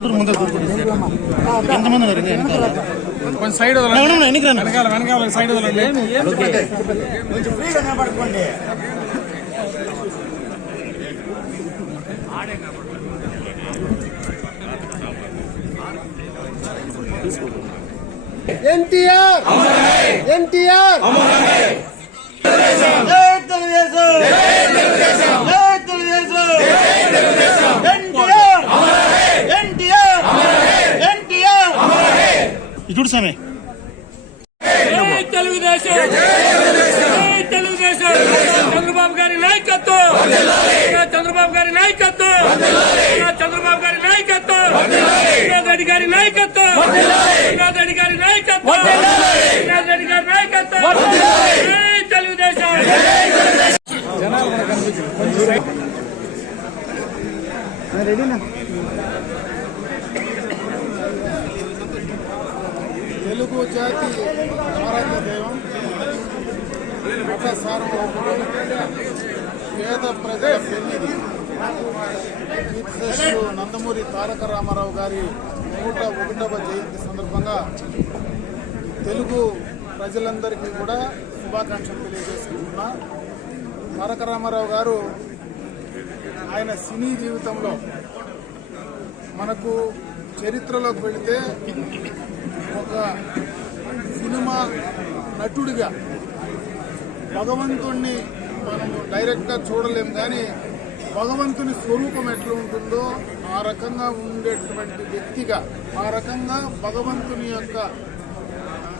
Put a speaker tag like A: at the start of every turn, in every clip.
A: ముందు ఎంతమంది ఉన్నారు ఇంకా వెనకాల?
B: కొంచెం సైడ్ వదలండి
A: అవును, అవును, వెనక్కి రండి.
B: వెనకాల వెనకాల సైడ్ వదలండి
C: ఎన్టీఆర్ ఎన్టీఆర్ జై తెలుగుదేశం జై తెలుగుదేశం
D: తెలుగుదేశం! జై తెలుగుదేశం! చంద్రబాబు గారి నాయకత్వం! చంద్రబాబు గారి నాయకత్వం! చంద్రబాబు గారి నాయకత్వం! రెడ్డి గారి నాయకత్వం! రెడ్డి గారి నాయకత్వం! రెడ్డి గారి నాయకత్వం! జై తెలుగుదేశం!
B: తెలుగు జాతి ఆరాధ్య దైవం. మత సార్వభౌముడు పేద ప్రజల పెన్నిది కీర్తిదర్శుడు నందమూరి తారక రామారావు గారి నూట ఒకటవ జయంతి సందర్భంగా తెలుగు ప్రజలందరికీ కూడా శుభాకాంక్షలు తెలియజేసుకుంటున్నా. తారక రామారావు గారు ఆయన సినీ జీవితంలో మనకు చరిత్రలోకి వెళితే ఒక సినిమా నటుడిగా భగవంతుణ్ణి మనము డైరెక్ట్గా చూడలేం కానీ భగవంతుని స్వరూపం ఎట్లా ఉంటుందో ఆ రకంగా ఉండేటువంటి వ్యక్తిగా ఆ రకంగా భగవంతుని యొక్క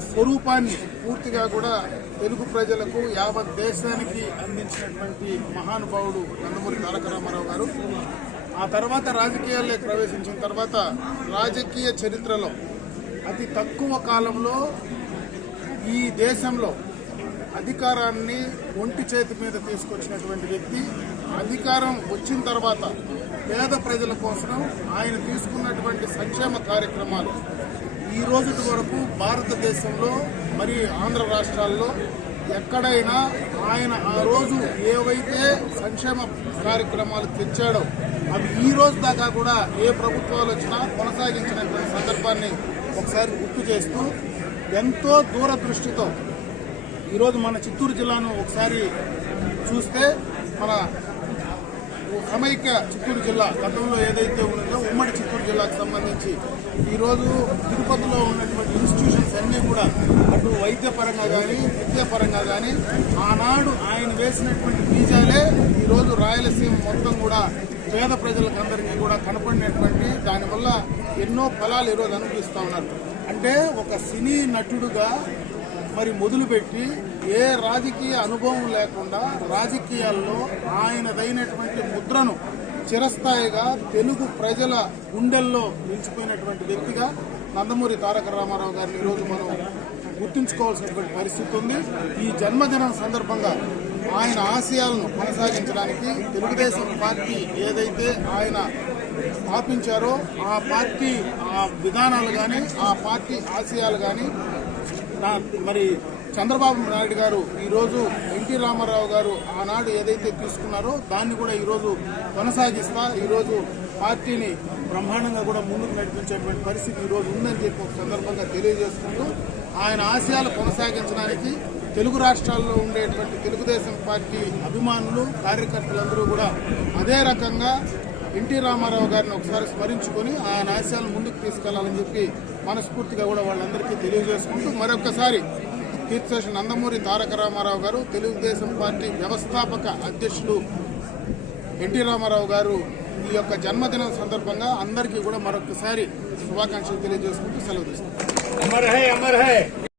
B: స్వరూపాన్ని పూర్తిగా కూడా తెలుగు ప్రజలకు యావత్ దేశానికి అందించినటువంటి మహానుభావుడు నందమూరి తారక రామారావు గారు. ఆ తర్వాత రాజకీయాల్లో ప్రవేశించిన తర్వాత రాజకీయ చరిత్రలో అతి తక్కువ కాలంలో ఈ దేశంలో అధికారాన్ని ఒంటి చేతి మీద తీసుకొచ్చినటువంటి వ్యక్తి అధికారం వచ్చిన తర్వాత పేద ప్రజల కోసం ఆయన తీసుకున్నటువంటి సంక్షేమ కార్యక్రమాలు ఈ రోజుటి వరకు భారతదేశంలో మరి ఆంధ్ర రాష్ట్రాల్లో ఎక్కడైనా ఆయన ఆ రోజు ఏవైతే సంక్షేమ కార్యక్రమాలు తెచ్చాడో అవి ఈ రోజు దాకా కూడా ఏ ప్రభుత్వాలు వచ్చినా కొనసాగించినటువంటి సందర్భాన్ని ఒకసారి గుర్తు చేస్తూ ఎంతో దూరదృష్టితో ఈరోజు మన చిత్తూరు జిల్లాను ఒకసారి చూస్తే మన సమైక్య చిత్తూరు జిల్లా గతంలో ఏదైతే ఉన్నదో ఉమ్మడి చిత్తూరు జిల్లాకు సంబంధించి ఈరోజు తిరుపతిలో ఉన్నటువంటి ఇన్స్టిట్యూషన్స్ అన్నీ కూడా అటు వైద్యపరంగా కానీ విద్యాపరంగా కానీ ఆనాడు ఆయన వేసినటువంటి బీజాలే ఈరోజు రాయలసీమ మొత్తం కూడా పేద ప్రజలకు అందరికీ కూడా కనపడినటువంటి దానివల్ల ఎన్నో ఫలాలు ఈరోజు అనుభవిస్తూ ఉన్నారు. అంటే ఒక సినీ నటుడుగా మరి మొదలుపెట్టి ఏ రాజకీయ అనుభవం లేకుండా రాజకీయాల్లో ఆయనదైనటువంటి ముద్రను చిరస్థాయిగా తెలుగు ప్రజల గుండెల్లో నిలిచిపోయినటువంటి వ్యక్తిగా నందమూరి తారక రామారావు గారిని ఈరోజు మనం గుర్తుంచుకోవాల్సినటువంటి పరిస్థితి ఉంది. ఈ జన్మదినం సందర్భంగా ఆయన ఆశయాలను కొనసాగించడానికి తెలుగుదేశం పార్టీ ఏదైతే ఆయన స్థాపించారో ఆ పార్టీ ఆ విధానాలు కానీ ఆ పార్టీ ఆశయాలు కానీ మరి చంద్రబాబు నాయుడు గారు ఈరోజు ఎన్టీ రామారావు గారు ఆనాడు ఏదైతే తీసుకున్నారో దాన్ని కూడా ఈరోజు కొనసాగిస్తా ఈరోజు పార్టీని బ్రహ్మాండంగా కూడా ముందుకు నడిపించేటువంటి పరిస్థితి ఈరోజు ఉందని చెప్పి ఒక సందర్భంగా తెలియజేసుకుంటూ ఆయన ఆశయాలు కొనసాగించడానికి తెలుగు రాష్ట్రాల్లో ఉండేటువంటి తెలుగుదేశం పార్టీ అభిమానులు కార్యకర్తలందరూ కూడా అదే రకంగా ఎన్టీ రామారావు గారిని ఒకసారి స్మరించుకొని ఆయన ఆశయాలను ముందుకు తీసుకెళ్ళాలని చెప్పి మనస్ఫూర్తిగా కూడా వాళ్ళందరికీ తెలియజేసుకుంటూ మరొకసారి కీర్తిశేష నందమూరి తారక రామారావు గారు తెలుగుదేశం పార్టీ వ్యవస్థాపక అధ్యక్షులు ఎన్టీ రామారావు గారు ఈ యొక్క జన్మదినం సందర్భంగా అందరికీ కూడా మరొకసారి శుభాకాంక్షలు తెలియజేసుకుంటూ సెలవు తీసుకుంటాం